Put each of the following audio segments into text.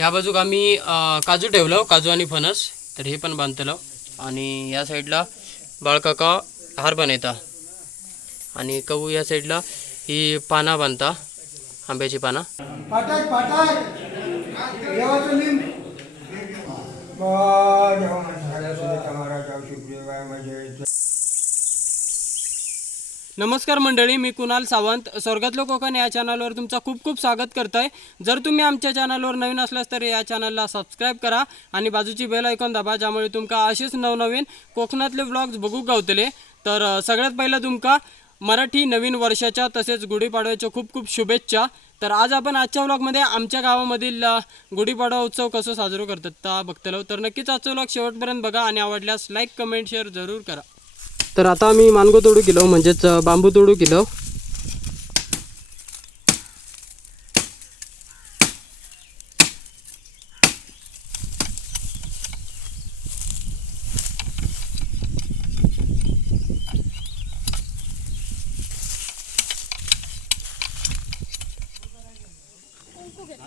ह्या बाजूक आम्ही काजू ठेवलो काजू आणि फणस तर हे पण बांधतलो आणि या साईडला बाळकाका हार बनयता आणि कहू या साईडला ही पाना बांधता आंब्याची पाना देवाचं महाराज नमस्कार मंडळी मी कुणाल सावंत. स्वर्गातलो कोकण या चॅनलवर तुमचं खूप खूप स्वागत करतोय. जर तुम्ही आमच्या चॅनलवर नवीन असल्यास तर या चॅनलला सबस्क्राईब करा आणि बाजूची बेल ऐकून दाबा ज्यामुळे तुमका असेच नवनवीन कोकणातले ब्लॉग्स बघू गावतले. तर सगळ्यात पहिलं तुमका मराठी नवीन वर्षाच्या तसेच गुढीपाडव्याच्या खूप खूप शुभेच्छा. तर आज आपण आजच्या व्लॉगमध्ये आमच्या गावामधील गुढीपाडवा उत्सव कसं साजरा करतात ता बघतलो. तर नक्कीच आजचा व्लॉग शेवटपर्यंत बघा आणि आवडल्यास लाईक कमेंट शेअर जरूर करा. तर आता आम्ही मानगो तोडू केलो म्हणजेच बांबू तोडू केलो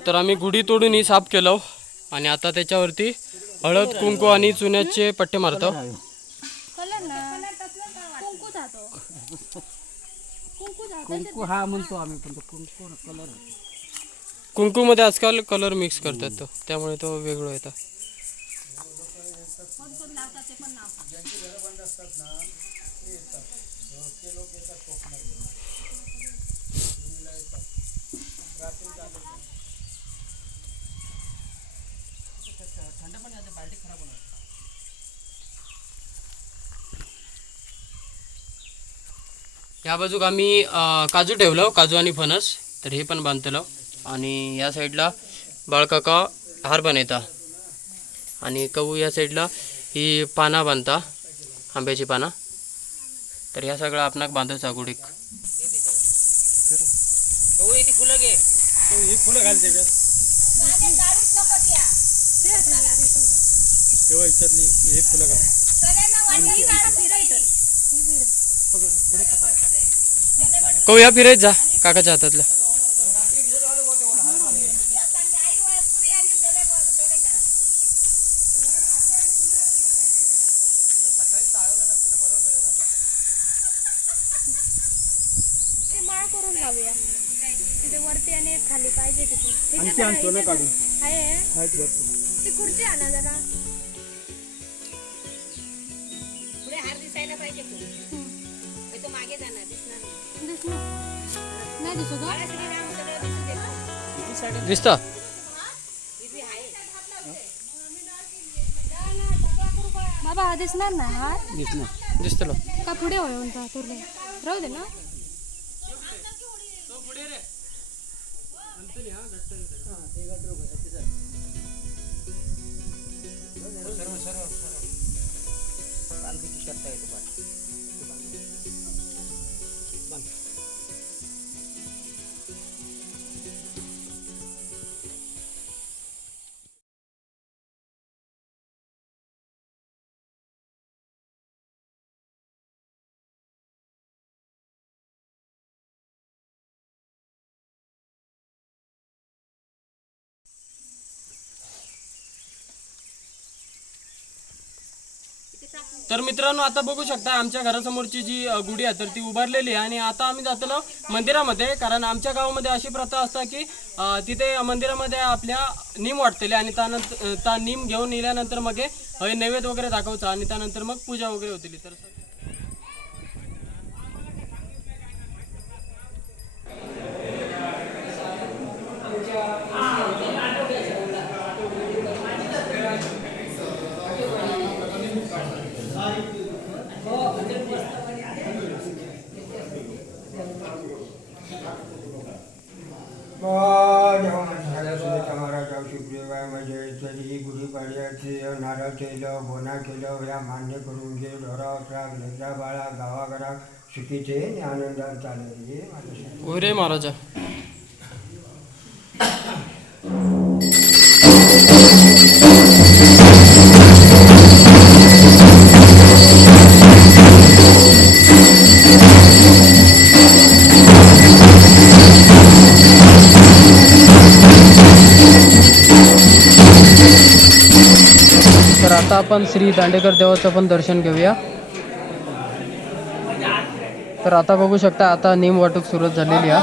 तर आम्ही गुढी तोडून ही साफ केलो आणि आता त्याच्यावरती हळद कुंकू आणि चुन्याचे पट्टे मारतो कलर ना कुंकू जातो कुंकू कुंकू हा म्हणतो आम्ही पण तो कुंकू कलर कुंकूमध्ये आजकाल कलर मिक्स करतात तो त्यामुळे तो वेगळं येतात या बाजूक आम्ही काजू ठेवलो काजू आणि फणस. तर हे पण बांधतलो. आणि या साईडला बाळकाका हार बनयता आणि कहू या साईडला ही पाना बांधता आंब्याची पाना. तर ह्या सगळं आपणाक बांधायचा गुडीक ही फुलं घाल त्याच्यात. तेव्हा याच्यातली हे फुलं घाल. कहू या फिरायच जा काकाच्या हातातल्या ते माळ करून लावूया. तिथे वरती आणि एक खाली पाहिजे तिथे. आणतो ना काढून. आहे ती खुर्ची आणा जरा. पुढे हार दिसायला पाहिजे तो मागे जाणार. नाही. दिसत हो? दिसता. बाबा हा दिसणार ना हा? दिसणार. दिसतलो का पुढे होय म्हणता तुरले राहू दे ना. तर मित्रांनो आता बघू शकता आमच्या घरासमोरची जी गुढी आहे तर ती उभारलेली आहे. आणि आता आम्ही जातलो मंदिरामध्ये कारण आमच्या गावामध्ये अशी प्रथा असता की तिथे मंदिरामध्ये आपल्या नीम वाटतले आणि त्यानंतर त्या निम घेऊन नेल्यानंतर मग हे, हे नैवेद्य वगैरे दाखवचा आणि त्यानंतर मग पूजा वगैरे होतील. तर बा, देवा माझ्या सुरेखा महाराज शुक्रिवाय माझे तरी गुढीपाडव्याचे नारळ केलं बोना केलं या मान्य करून घे ढोरा ट्राक लेकरा बाळा गावाघरा चुकीचे आणि आनंदात चालेल. हे माझ्या ओरे महाराजा. आता आपण श्री दांडेकर देवाचं पण दर्शन घेऊया. तर आता बघू शकता आता नेम वाटूक सुरुवात झालेली आहे.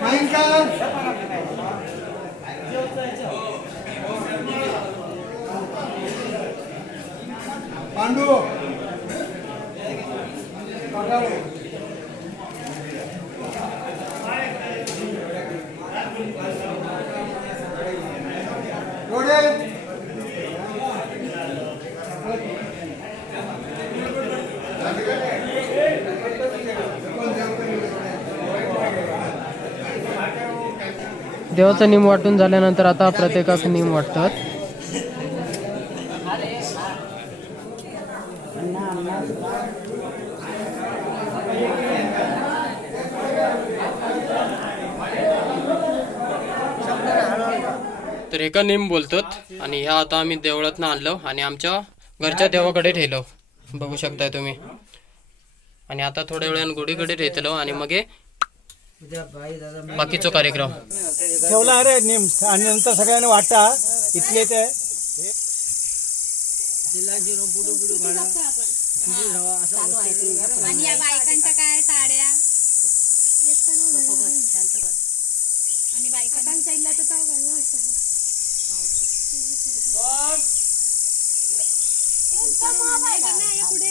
mainkan Pandu Pandu देवाचं निम वाटून झाल्यानंतर आता प्रत्येकाक निम वाटतात. तर एका निम बोलतात आणि ह्या आता आम्ही देवळात आणलो आणि आमच्या घरच्या देवाकडे ठेवलं बघू शकताय तुम्ही. आणि आता थोड्या वेळानं गुढीकडे ठेवतलो आणि मग बाकीचो कार्यक्रम. ठेवला अरे नेम आणि नंतर सगळ्यांना वाटा. इथले ते. आणि या बायकांच्या काय साड्या? आणि बायकांच्या इला तर ताव घालला होता पुढे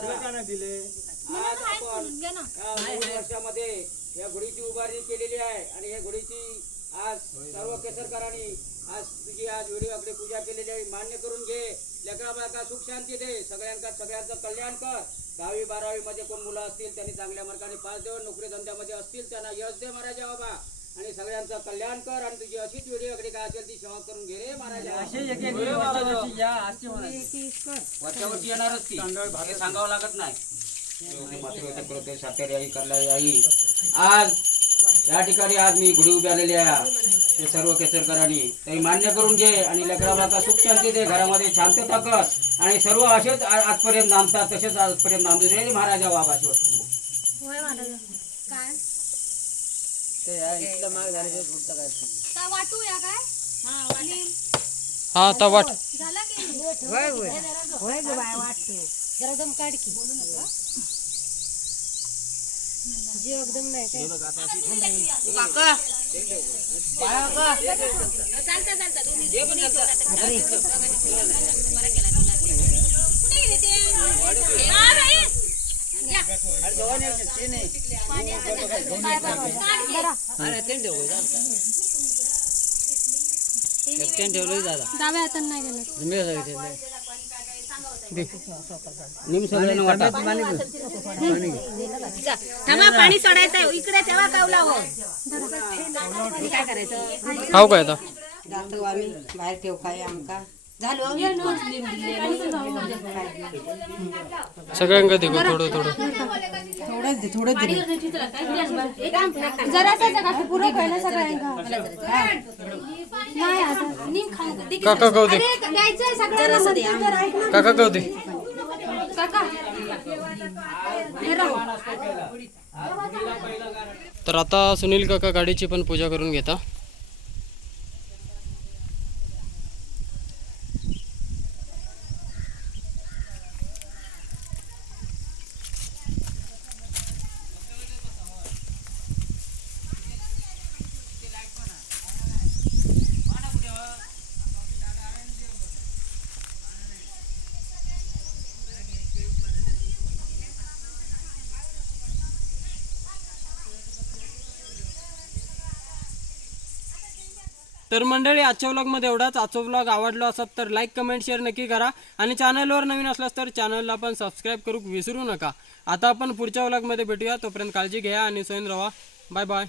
ठेव. दिले? आज आपण घ्या ना. या नवीन वर्षामध्ये या घोडीची उभारणी केलेली आहे आणि या घोडीची आज सर्व केसरकरांनी आज तुझी आज व्हिडिओकडे पूजा केलेली आहे. मान्य करून घे. लेकरा बाळका सुख शांती दे. सगळ्यांका सगळ्यांचं कल्याण कर. दहावी बारावी मध्ये कोण मुलं असतील त्यांनी चांगल्या मार्गाने पास देऊन नोकरी धंद्यामध्ये असतील त्यांना यश दे महाराजा बाबा. आणि सगळ्यांचं कल्याण कर आणि तुझी अशीच व्हिडिओकडे काय असेल ती सेवा करून घे रे महाराजा. ती हे सांगावं लागत नाही. सातेरी करला आई. आज या ठिकाणी आज मी गुढी उभी आलेली आहे. ते सर्व केसरकरांनी. तरी मान्य करून घे आणि लेकराबाका सुख शांती दे घरामध्ये शांतता कर आणि सर्व असेच आजपर्यंत नांदतात तसेच आजपर्यंत नांदू दे रे महाराजा बाबा शिवशंभू होय महाराज काय काय वाटू या काय? आणि हा आता वाट झाला की जरा दम काढ की. जीव एकदम नाही काय. चालता चालता. दोन्ही कुठे गेले ते? हा, बाई. या. पाणी आता त्याच्यात. काढ घे. डाव्या हातानं नाही गेलं निम सगळ्यांना वाटा थांबा पाणी सोडायचं आहे. इकडे तेव्हा कावला हो काय करायचं खाऊ काय आता आम्ही बाहेर ठेव काय आमका सगळ्यांका दे गं थोडं थोडं. जरासा जगा पुरं पहिलं सगळ्यांना नाही आता निम खाऊन दे. काका खाऊ दे. दे. काका खाऊ दे. काका. हे राहू. तर आता सुनील काका गाडीची पण पूजा करून घेता. तर मंडळी आजच्या व्लॉगमध्ये एवढाच. आजचा व्लॉग आवडला असत तर लाईक कमेंट शेअर नक्की करा. आणि चॅनलवर नवीन असलास तर चॅनलला पण सबस्क्राईब करू विसरू नका. आता आपण पुढच्या व्लॉगमध्ये भेटूया. तोपर्यंत काळजी घ्या आणि सोयन रवा. Bye bye